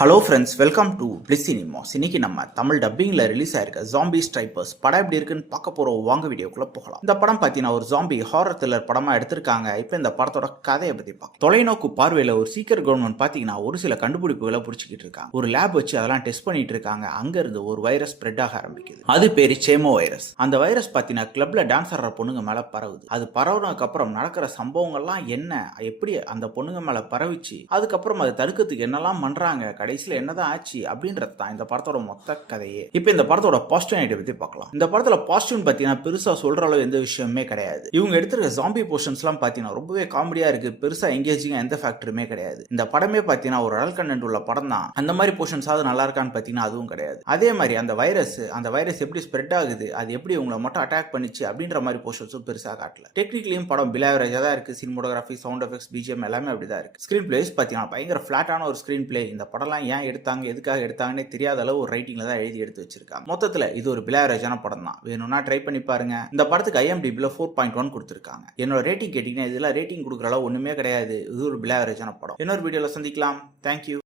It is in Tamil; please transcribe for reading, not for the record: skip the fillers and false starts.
Hello friends, welcome to bliss cinemas. இன்னைக்கு நம்ம தமிழ் டப்பிங்கில் ரிலீஸ் ஆயிருக்க ஜாம்பி ஸ்ட்ரைப்பர்ஸ் படம் எப்படி இருக்குன்னு பார்க்க போகிறோம். வாங்க வீடியோக்குள்ள போகலாம். இந்த படம் பார்த்தீங்கன்னா ஒரு ஜாம்பி ஹாரர் த்ரில்லர் படமாக எடுத்திருக்காங்க. இப்போ இந்த படத்தோட கதையை பற்றி பார்க்கலாம். தொலைநோக்கு பார்வையில் ஒரு சீக்கிரம் கவர்மெண்ட் பார்த்தீங்கன்னா ஒரு சில கண்டுபிடிப்புகளை பிடிச்சிக்கிட்டு இருக்காங்க. ஒரு லேப் வச்சு அதெல்லாம் டெஸ்ட் பண்ணிட்டு இருக்காங்க. அங்கிருந்து ஒரு வைரஸ் ஸ்ப்ரெட் ஆக ஆரம்பிக்குது. அது பேரு சேமோ வைரஸ். அந்த வைரஸ் பார்த்தீங்கன்னா கிளப்ல டான்ஸ் ஆடுற பொண்ணுங்க மேலே பரவுது. அது பரவுனதுக்கு அப்புறம் நடக்கிற சம்பவங்கள்லாம் என்ன, எப்படி அந்த பொண்ணுங்க மேலே பரவிச்சு, அதுக்கப்புறம் அதை தடுக்கிறதுக்கு என்னெல்லாம் பண்றாங்க, கடைசியில் என்னதான் ஆச்சு அப்படின்றது தான் இந்த படத்தோட மொத்த கதையே. இப்போ இந்த படத்தோட பாசிட்டிவ் பத்தி பார்க்கலாம். இந்த படத்துல பாசிட்டிவ் பார்த்தீங்கன்னா பெருசா சொல்ற அளவு எந்த விஷயமே கிடையாது. இவங்க எடுத்திருக்க ஜாம்பி போர்ஷன்ஸ் எல்லாம் பார்த்தீங்கன்னா ரொம்பவே காமெடியா இருக்கு. பெருசா எங்கேஜிங்கா எந்த ஃபேக்டருமே கிடையாது. இந்த படமே பார்த்தீங்கன்னா ஒரு அடல் கண்டென்ட் உள்ள படம் தான். அந்த மாதிரி போர்ஷன்ஸாவது நல்லா இருக்கான்னு பார்த்தீங்கன்னா அதுவும் கிடையாது. அதே மாதிரி அந்த வைரஸ் எப்படி ஸ்ப்ரெட் ஆகுது, அது எப்படி உங்களை மட்டும் அட்டாக் பண்ணிச்சு அப்படின்ற மாதிரி போர்ஷன்ஸும் பெருசா காட்டல. டெக்னிக்கலியும் படம் பிலாவரேஜா தான் இருக்கு. சினிமோட்டோகிராஃபி, சவுண்ட் எஃபெக்ட்ஸ், பிஜிஎம் எல்லாமே அப்படிதான் இருக்கு. ஸ்கிரீன் பிளேஸ் பார்த்தீங்கன்னா பயங்கர ஃபிளாட்டான ஒரு ஸ்கிரீன் பிளே. இந்த படம்லாம் ஏன் எடுத்தாங்க, எதுக்காக எடுத்தாங்கன்னே தெரியாத அளவு ஒரு ரைட்டிங்ல தான் எழுதி எடுத்து வச்சிருக்காங்க. மொத்தத்துல இது ஒரு பிலாவரேஜான படம் தான். வேணும்னா ட்ரை பண்ணி பாருங்க. இந்த படத்துக்கு IMDbல 4.1 கொடுத்திருக்காங்க. என்னோட ரேட்டிங் கேட்டீங்கன்னா இதுல ரேட்டிங் கொடுக்குற அளவு ஒண்ணுமே கிடையாது. இது ஒரு பிலாவரேஜான படம். இன்னொரு வீடியோல சந்திக்கலாம். தேங்க்யூ.